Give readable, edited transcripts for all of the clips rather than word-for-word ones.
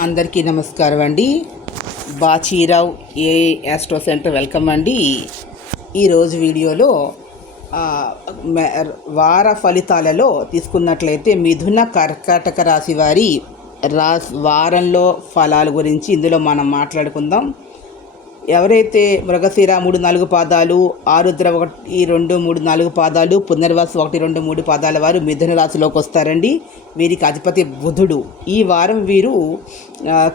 అందరికీ నమస్కారం అండి. బాచీరావు ఏ యాస్ట్రో సెంటర్ వెల్కమ్ అండి. ఈరోజు వీడియోలో వార ఫలితాలలో తీసుకున్నట్లయితే మిథున కర్కాటక రాశి వారి వారంలో ఫలాల గురించి ఇందులో మనం మాట్లాడుకుందాం. ఎవరైతే మృగశిర 3-4 పాదాలు, ఆరుద్ర 1-2-3-4 పాదాలు, పునర్వసు 1-2-3 పాదాల వారు మిథున రాశిలోకి వస్తారండి. వీరికి అధిపతి బుధుడు. ఈ వారం వీరు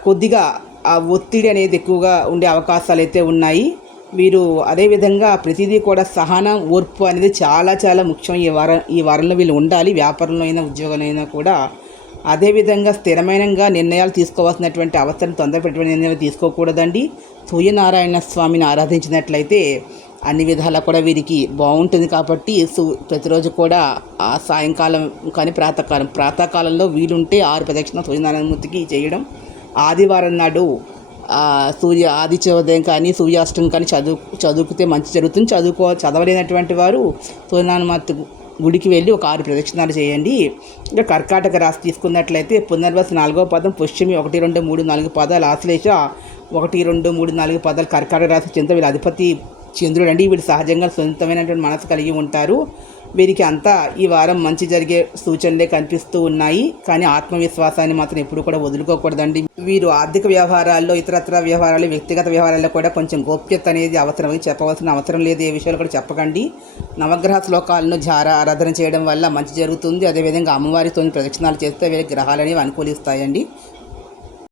కొద్దిగా ఆ ఒత్తిడి అనేది ఎక్కువగా ఉండే అవకాశాలు అయితే ఉన్నాయి. వీరు అదేవిధంగా ప్రతిదీ కూడా సహనం, ఓర్పు అనేది చాలా చాలా ముఖ్యం. ఈ వారంలో వీళ్ళు ఉండాలి. వ్యాపారంలో అయినా ఉద్యోగంలో అయినా కూడా అదేవిధంగా స్థిరమైనగా నిర్ణయాలు తీసుకోవాల్సినటువంటి అవసరం తొందరపెట్టిన నిర్ణయాలు తీసుకోకూడదండి. సూర్యనారాయణ స్వామిని ఆరాధించినట్లయితే అన్ని విధాలా కూడా వీరికి బాగుంటుంది. కాబట్టి ప్రతిరోజు కూడా ఆ సాయంకాలం కానీ ప్రాతకాలంలో వీలుంటే 6 ప్రదక్షిణ సూర్యనారాయణమూర్తికి చేయడం. ఆదివారం నాడు ఆదిత్యోదయం కానీ సూర్యాష్టం కానీ చదువుకుతే మంచి జరుగుతుంది. చదవలేనటువంటి వారు సూర్యనారాయణమూర్తి గుడికి వెళ్ళి ఒక 6 ప్రదక్షిణాలు చేయండి. ఇంకా కర్కాటక రాశి తీసుకున్నట్లయితే పునర్వసు 4వ పాదం, పుష్యమి 1-2-3-4 పాదాలు, ఆశ్లేష 1-2-3-4 పాదాలు కర్కాటక రాశి చెందిన వీళ్ళ అధిపతి చంద్రుడు అండి. వీళ్ళు సహజంగా సొంతమైనటువంటి మనసు కలిగి ఉంటారు. వీరికి అంతా ఈ వారం మంచి జరిగే సూచనలే కనిపిస్తూ ఉన్నాయి. కానీ ఆత్మవిశ్వాసాన్ని మాత్రం ఎప్పుడు కూడా వదులుకోకూడదండి. వీరు ఆర్థిక వ్యవహారాల్లో, ఇతరత్ర వ్యవహారాలు, వ్యక్తిగత వ్యవహారాల్లో కూడా కొంచెం గోప్యత అనేది అవసరం. చెప్పవలసిన అవసరం లేదు. ఏ విషయాలు కూడా చెప్పకండి. నవగ్రహ శ్లోకాలను ఆరాధన చేయడం వల్ల మంచి జరుగుతుంది. అదేవిధంగా అమ్మవారితో ప్రదక్షిణాలు చేస్తే వీరి గ్రహాలు అనేవి అనుకూలిస్తాయండి.